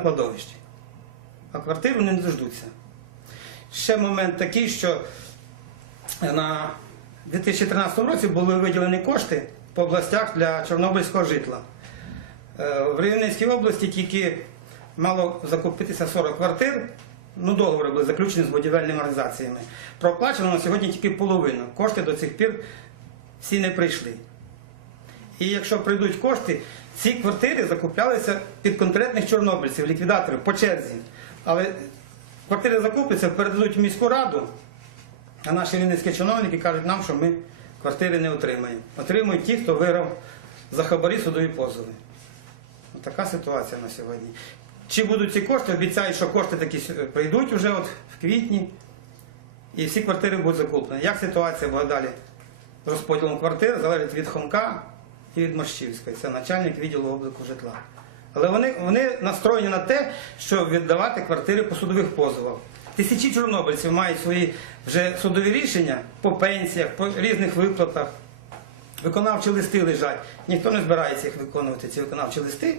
кладовищі. А квартиру не дождуться. Ще момент такий, що на 2013 році були виділені кошти по областях для чорнобильського житла. Е, В Рівненській області тільки мало закупитися 40 квартир, ну договори були заключені з будівельними організаціями. Проплачено на сьогодні тільки половину. Кошти до цих пір всі не прийшли. І якщо прийдуть кошти, ці квартири закуплялися під конкретних чорнобильців, ліквідаторів по черзі. Але квартири закупляться, передадуть в міську раду, а наші рівненські чиновники кажуть нам, що ми квартири не отримаємо. Отримують ті, хто виграв за хабарі судові позови. Така ситуація на сьогодні. Чи будуть ці кошти? Обіцяють, що кошти такі прийдуть вже от в квітні, і всі квартири будуть закуплені. Як ситуація буде далі розподілом квартир, залежить від Хомка і від Мощівської. Це начальник відділу обліку житла. Але вони, вони настроєні на те, щоб віддавати квартири по судових позовах. Тисячі чорнобильців мають свої вже судові рішення по пенсіях, по різних виплатах. Виконавчі листи лежать. Ніхто не збирається їх виконувати, ці виконавчі листи.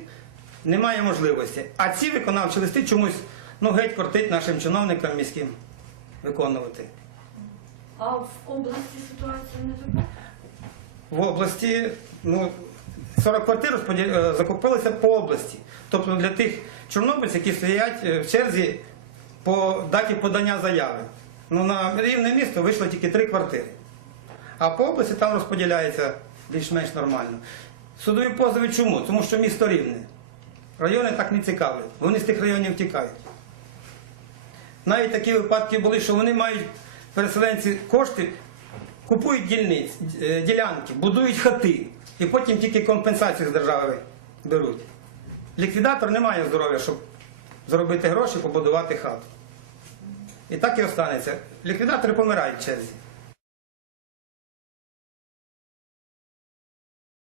Немає можливості. А ці виконавчі листи чомусь ну, геть кортить нашим чиновникам міським виконувати. А в області ситуація не така? В області ну, 40 квартир е, закупилися по області. Тобто для тих чорнобильців, які стоять е, в черзі по даті подання заяви. Ну, на рівне місто вийшло тільки три квартири. А по області там розподіляється більш-менш нормально. Судові позови чому? Тому що місто рівне. Райони так не цікавлять. Вони з тих районів тікають. Навіть такі випадки були, що вони мають переселенці кошти, купують дільниць, е, ділянки, будують хати і потім тільки компенсацію з держави беруть. Ліквідатор не має здоров'я, щоб зробити гроші, побудувати хату. І так і останеться. Ліквідатори помирають в черзі.